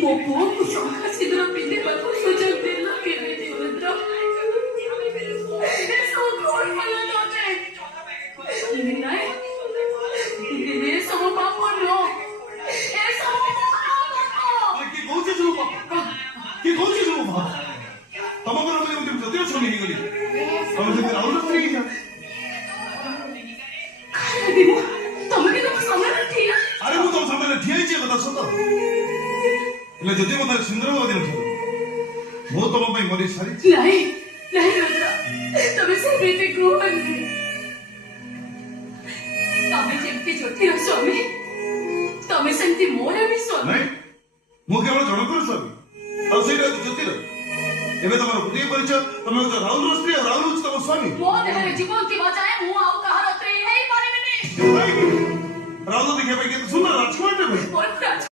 ମୋ ପୁଅକୁ ଶଙ୍ଖା ସିନ୍ଦୁର ପିନ୍ଧିବାକୁ ସୁଯୋଗ ଦେଲ କେମିତି ରୁଦ୍ର? ଏସବୁ କଣ କଲ ତମେ? ନାଇଁ, ଏସବୁ ପାପ ନୁହଁ, ଏସବୁ କି କହୁଛି ସବୁ ବାପା କି କହୁଛି ସବୁ ବାପା ତମ ଘର ବୋଲି ଗୋଟେ ପ୍ରତିଅ ଛନି ହେଇଗଲି ତମେ ଯଦି ରାହୁଲ ସ୍ତ୍ରୀ ହେଇଯା ଖାଲି ତମେ କିନ୍ତୁ ମୋ ସାମ୍ନାରେ ଠିଆ। ଆରେ ମୁଁ ତମ ସାମ୍ନାରେ ଠିଆ ହେଇଛି ଏ କଥା ସତ ହେଲେ ଯଦି ମୋ ତାର ସୁନ୍ଦର ଭାବରେ ନଥିବ ମୁଁ ତମ ପାଇଁ ମରି ସାରିଛି। ନାଇଁ ନାଇଁ ରୁଦ୍ର, ତମେ ସେମିତି କୁହନି। ତମେ ଯେମିତି ଜ୍ୟୋତିର ସ୍ୱାମୀ, ତମେ ସେମିତି ମୋର ବି ସ୍ୱାମୀ। ନାଇଁ ମୁଁ କେବଳ ଜଣଙ୍କର ସ୍ୱାମୀ ଆଉ ସେଇଟା ହଉଛି ଜ୍ୟୋତିର। ଏବେ ତମର ଗୋଟିଏ ପରିଚୟ ତମେ ହଉଛ ରାହୁଲର ସ୍ତ୍ରୀ ଆଉ ରାହୁଲ ହଉଛି ତମ ସ୍ୱାମୀ। ମୋ ଦେହରେ ଜୀବନ ଥିବା